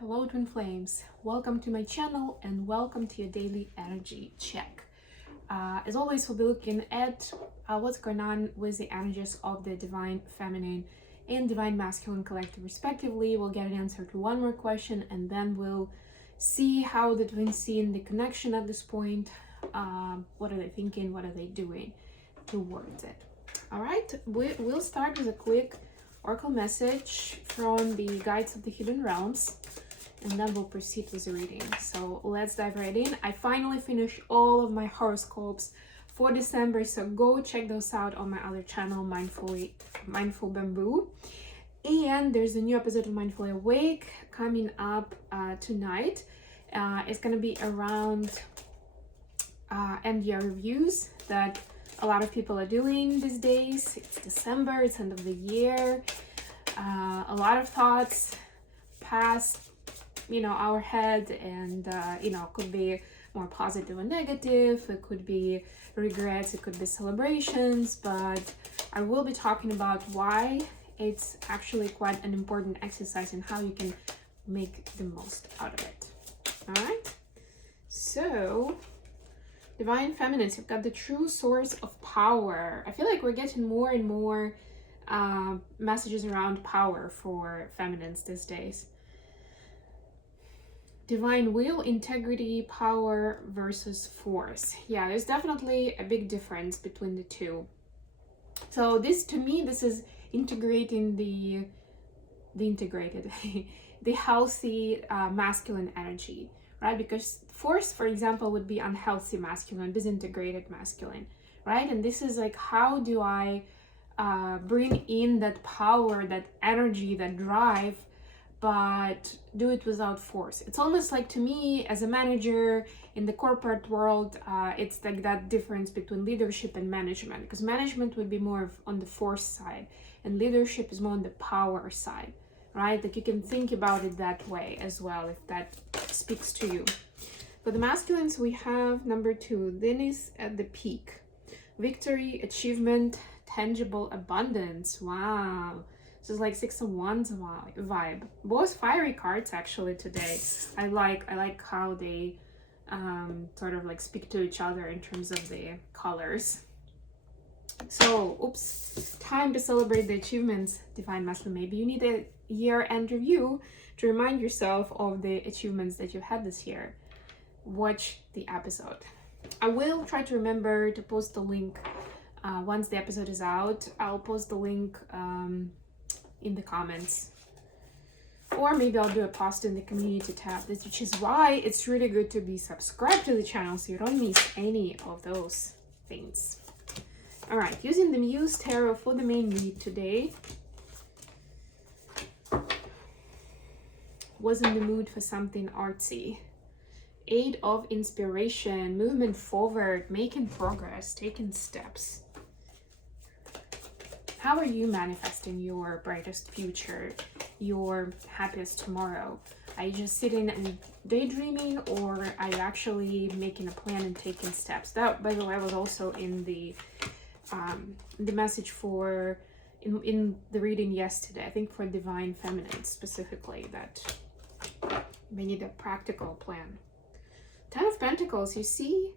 Hello twin flames, welcome to my channel and welcome to your daily energy check. As always, we'll be looking at what's going on with the energies of the divine feminine and divine masculine collective respectively. We'll get an answer to one more question and then we'll see how the twins see in the connection at this point. What are they thinking, what are they doing towards it? All right, we'll start with a quick oracle message from the guides of the hidden realms, and then we'll proceed with the reading. So let's dive right in. I finally finished all of my horoscopes for December, so go check those out on my other channel, Mindful Bamboo. And there's a new episode of Mindfully Awake coming up tonight. It's gonna be around MDR reviews that a lot of people are doing these days. It's December, it's end of the year. A lot of thoughts pass our head, and could be more positive or negative. It could be regrets, it could be celebrations, but I will be talking about why it's actually quite an important exercise and how you can make the most out of it. All right, so divine feminines, you've got the true source of power. I feel like we're getting more and more messages around power for feminines these days. Divine will, integrity, power versus force. Yeah, there's definitely a big difference between the two. So this, to me, this is integrating the healthy masculine energy, right? Because force, for example, would be unhealthy masculine, disintegrated masculine, right? And this is like, how do I bring in that power, that energy, that drive, but do it without force? It's almost like, to me, as a manager in the corporate world, it's like that difference between leadership and management, because management would be more on the force side and leadership is more on the power side, right? Like, you can think about it that way as well, if that speaks to you. For the masculines, we have number 2, Venus at the peak. Victory, achievement, tangible abundance. Wow. This is like 6 of Wands vibe. Both fiery cards actually today. I like how they sort of like speak to each other in terms of the colors. So, time to celebrate the achievements, divine masculine. Maybe you need a year-end review to remind yourself of the achievements that you had this year. Watch the episode. I will try to remember to post the link once the episode is out. I'll post the link in the comments, or maybe I'll do a post in the community tab, which is why it's really good to be subscribed to the channel so you don't miss any of those things. All right, using the Muse Tarot for the main read today. Was in the mood for something artsy. 8 of inspiration, movement forward, making progress, taking steps. How are you manifesting your brightest future, your happiest tomorrow? Are you just sitting and daydreaming, or are you actually making a plan and taking steps? That, by the way, was also in the message for in the reading yesterday. I think for divine feminine specifically, that we need a practical plan. 10 of Pentacles, you see,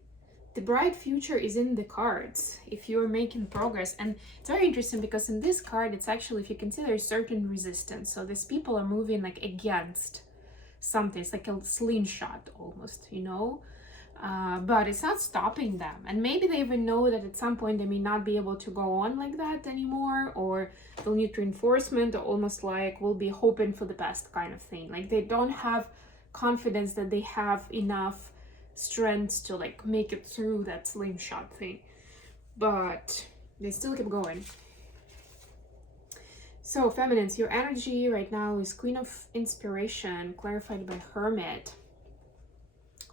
the bright future is in the cards if you're making progress. And it's very interesting because in this card, it's actually, if you consider certain resistance. So these people are moving like against something. It's like a slingshot almost, but it's not stopping them. And maybe they even know that at some point they may not be able to go on like that anymore, or they'll need reinforcement, or almost like we'll be hoping for the best kind of thing. Like, they don't have confidence that they have enough strength to like make it through that slingshot thing, but they still keep going. So feminines, your energy right now is Queen of Inspiration, clarified by Hermit.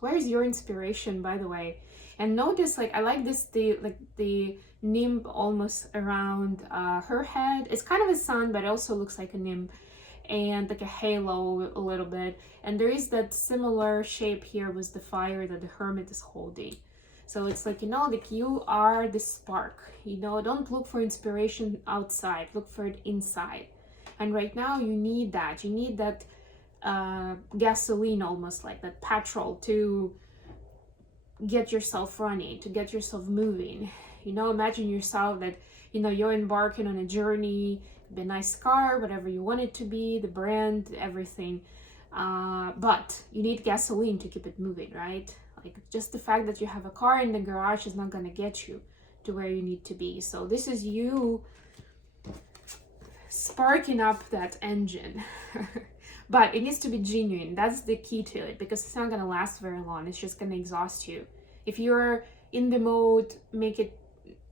Where is your inspiration, by the way? And notice, like, I like this, the nymph almost around her head. It's kind of a sun, but it also looks like a nymph, and like a halo a little bit. And there is that similar shape here with the fire that the Hermit is holding. So it's like, like you are the spark, don't look for inspiration outside, look for it inside. And right now you need that gasoline, almost like that petrol to get yourself running, to get yourself moving. You know, imagine yourself that, you know, you're embarking on a journey, the nice car, whatever you want it to be, the brand, everything. But you need gasoline to keep it moving, right? Like, just the fact that you have a car in the garage is not going to get you to where you need to be. So this is you sparking up that engine. But it needs to be genuine. That's the key to it, because it's not going to last very long. It's just going to exhaust you. If you're in the mode,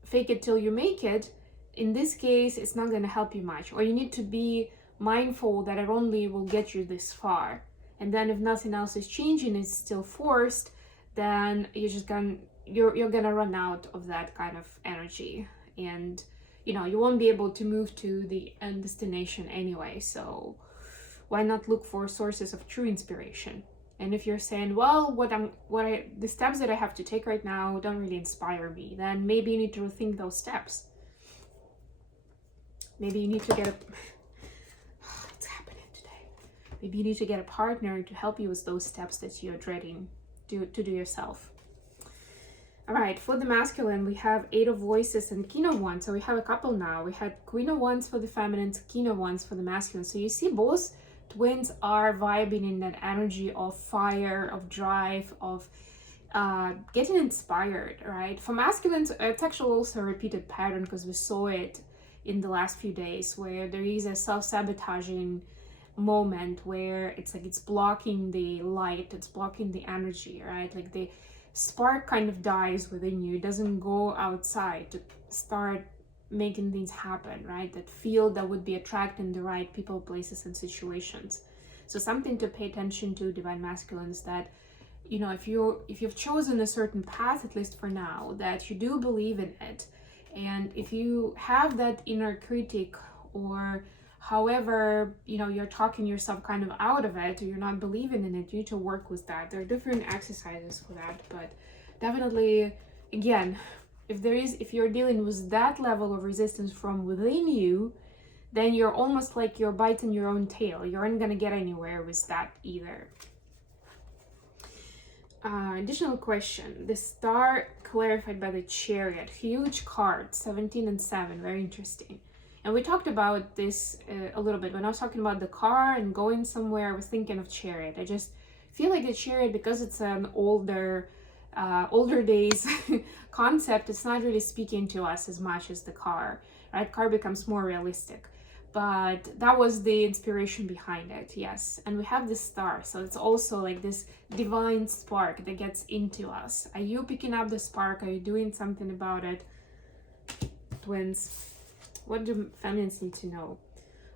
fake it till you make it, in this case, it's not going to help you much. Or you need to be mindful that it only will get you this far. And then if nothing else is changing, it's still forced, then you're gonna run out of that kind of energy. And, you know, you won't be able to move to the end destination anyway. So why not look for sources of true inspiration? And if you're saying, well, the steps that I have to take right now don't really inspire me, then maybe you need to rethink those steps. Maybe you need to get what's happening today? Maybe you need to get a partner to help you with those steps that you're dreading to do yourself. All right, for the masculine, we have 8 of Voices and King of Wands. So we have a couple now. We had Queen of Wands for the feminine, King of Wands for the masculine. So you see both twins are vibing in that energy of fire, of drive, of getting inspired, right? For masculines, it's actually also a repeated pattern, because we saw it in the last few days, where there is a self-sabotaging moment where it's like it's blocking the light, it's blocking the energy, right? Like the spark kind of dies within you. It doesn't go outside to start making things happen, right? That field that would be attracting the right people, places, and situations. So something to pay attention to, divine masculine, is that, you know, if you've chosen a certain path, at least for now, that you do believe in it. And if you have that inner critic, or however, you know, you're talking yourself kind of out of it, or you're not believing in it, you need to work with that. There are different exercises for that, but definitely, again, if you're dealing with that level of resistance from within you, then you're almost like you're biting your own tail. You aren't gonna get anywhere with that either. Additional question. The star clarified by the Chariot. Huge card, 17 and 7. Very interesting. And we talked about this a little bit. When I was talking about the car and going somewhere, I was thinking of Chariot. I just feel like the Chariot, because it's an older days concept, it's not really speaking to us as much as the car, right? Car becomes more realistic. But that was the inspiration behind it, yes. And we have the star, so it's also like this divine spark that gets into us. Are you picking up the spark? Are you doing something about it? Twins, what do feminines need to know?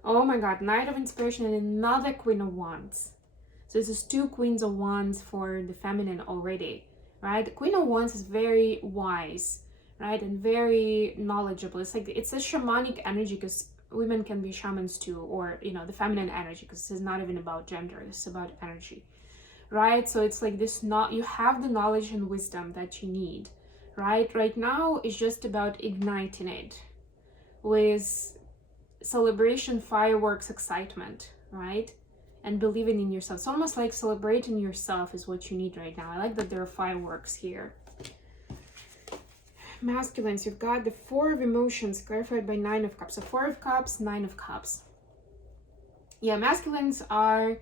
Oh my god, Knight of Inspiration and another Queen of Wands. So this is 2 Queens of Wands for the feminine already, right? The Queen of Wands is very wise, right? And very knowledgeable. It's like, it's a shamanic energy, because women can be shamans too, or, you know, the feminine energy, because this is not even about gender, it's about energy, right? So it's like this, you have the knowledge and wisdom that you need, right? Right now it's just about igniting it with celebration, fireworks, excitement, right? And believing in yourself. It's almost like celebrating yourself is what you need right now. I like that there are fireworks here. Masculines, you've got the 4 of Emotions clarified by 9 of Cups. So 4 of Cups, 9 of Cups. Yeah, masculines are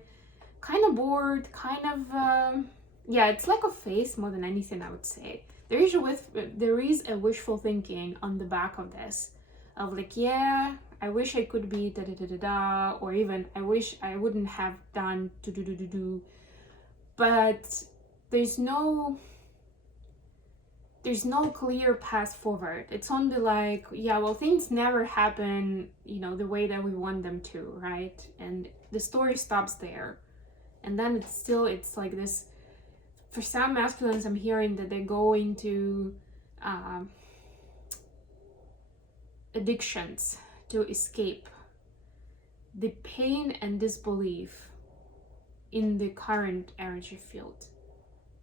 kind of bored, kind of, yeah, it's like a phase more than anything, I would say. There is a wishful thinking on the back of this, of like, yeah, I wish I could be da-da-da-da-da, or even I wish I wouldn't have done do-do-do-do-do. But there's no clear path forward. It's only like, yeah, well, things never happen, you know, the way that we want them to, right? And the story stops there. And then it's like this, for some masculines, I'm hearing that they go into addictions to escape the pain and disbelief in the current energy field.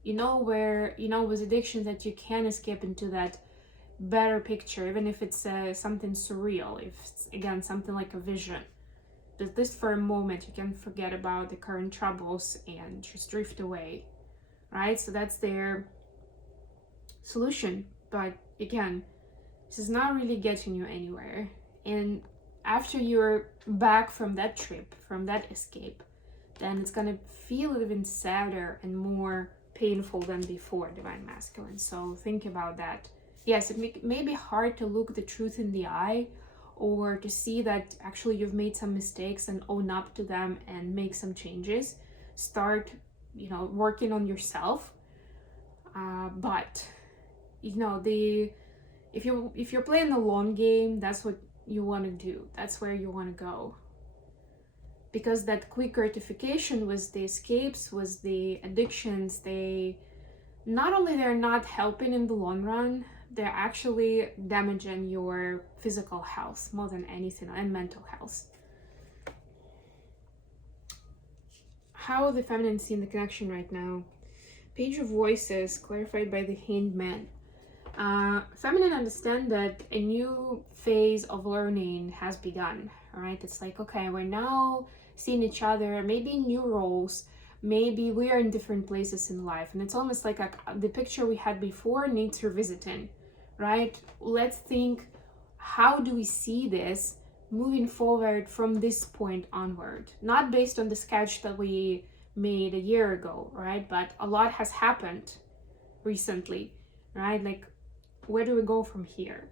You know, where, you know, with addiction, that you can escape into that better picture, even if it's something surreal, if it's, again, something like a vision. at least for a moment, you can forget about the current troubles and just drift away, right? So that's their solution. But again, this is not really getting you anywhere. And after you're back from that trip, from that escape, then it's gonna feel even sadder and more painful than before, Divine Masculine. So think about that. Yes, it may be hard to look the truth in the eye, or to see that actually you've made some mistakes and own up to them and make some changes. Start, working on yourself. But if you're playing the long game, that's what you want to do. That's where you want to go. Because that quick gratification was the escapes, was the addictions, they're not helping in the long run, they're actually damaging your physical health more than anything, and mental health. How the feminine see the connection right now? Page of Voices, clarified by the Hanged Man. Feminine understand that a new phase of learning has begun, right? It's like, okay, we're now seeing each other, maybe new roles, maybe we are in different places in life, and it's almost like the picture we had before needs revisiting, right? Let's think, how do we see this moving forward from this point onward? Not based on the sketch that we made a year ago, right? But a lot has happened recently, right? Like, where do we go from here?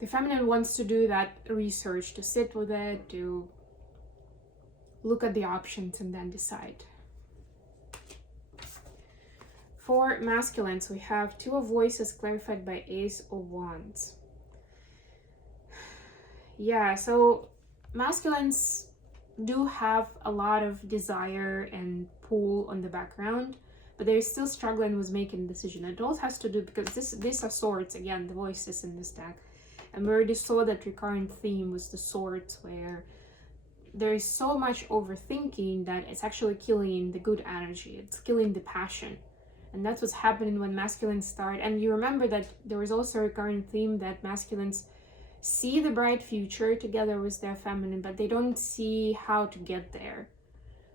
The feminine wants to do that research, to sit with it, to look at the options and then decide. For masculines, we have Two of Voices, clarified by Ace of Wands. Yeah, so masculines do have a lot of desire and pull on the background, but they're still struggling with making a decision. It all has to do, because these are swords, again, the voices in this deck. And we already saw that recurrent theme was the swords, where there is so much overthinking that it's actually killing the good energy. It's killing the passion. And that's what's happening when masculines start. And you remember that there was also a recurrent theme that masculines see the bright future together with their feminine, but they don't see how to get there,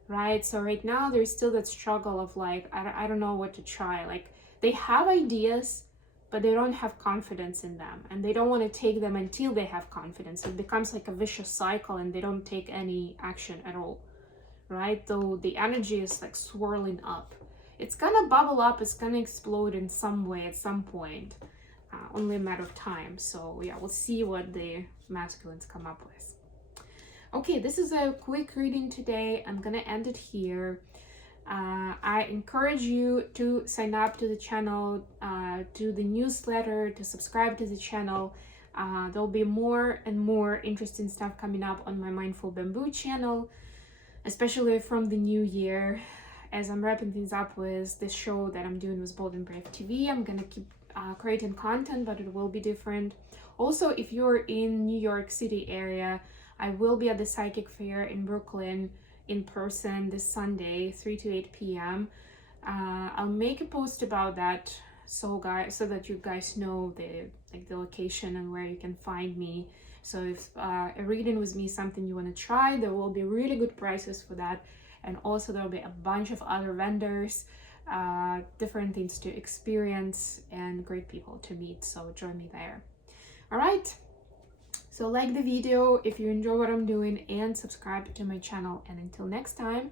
right? So right now there's still that struggle of like, I don't know what to try. Like, they have ideas, but they don't have confidence in them, and they don't want to take them until they have confidence. It becomes like a vicious cycle, and they don't take any action at all, right? Though the energy is like swirling up. It's gonna bubble up, it's gonna explode in some way at some point, only a matter of time. So yeah, we'll see what the masculines come up with. Okay, this is a quick reading today. I'm gonna end it here. I encourage you to sign up to the channel, to the newsletter, to subscribe to the channel. There'll be more and more interesting stuff coming up on my Mindful Bamboo channel, especially from the new year. As I'm wrapping things up with this show that I'm doing with Bold and Brave TV, I'm gonna keep creating content, but it will be different. Also, if you're in New York City area, I will be at the Psychic Fair in Brooklyn in person this Sunday, 3 to 8 p.m. I'll make a post about that so that you guys know the location and where you can find me. So if a reading with me is something you want to try, there will be really good prices for that. And also there will be a bunch of other vendors, different things to experience, and great people to meet. So join me there. All right. So like the video if you enjoy what I'm doing, and subscribe to my channel. And until next time,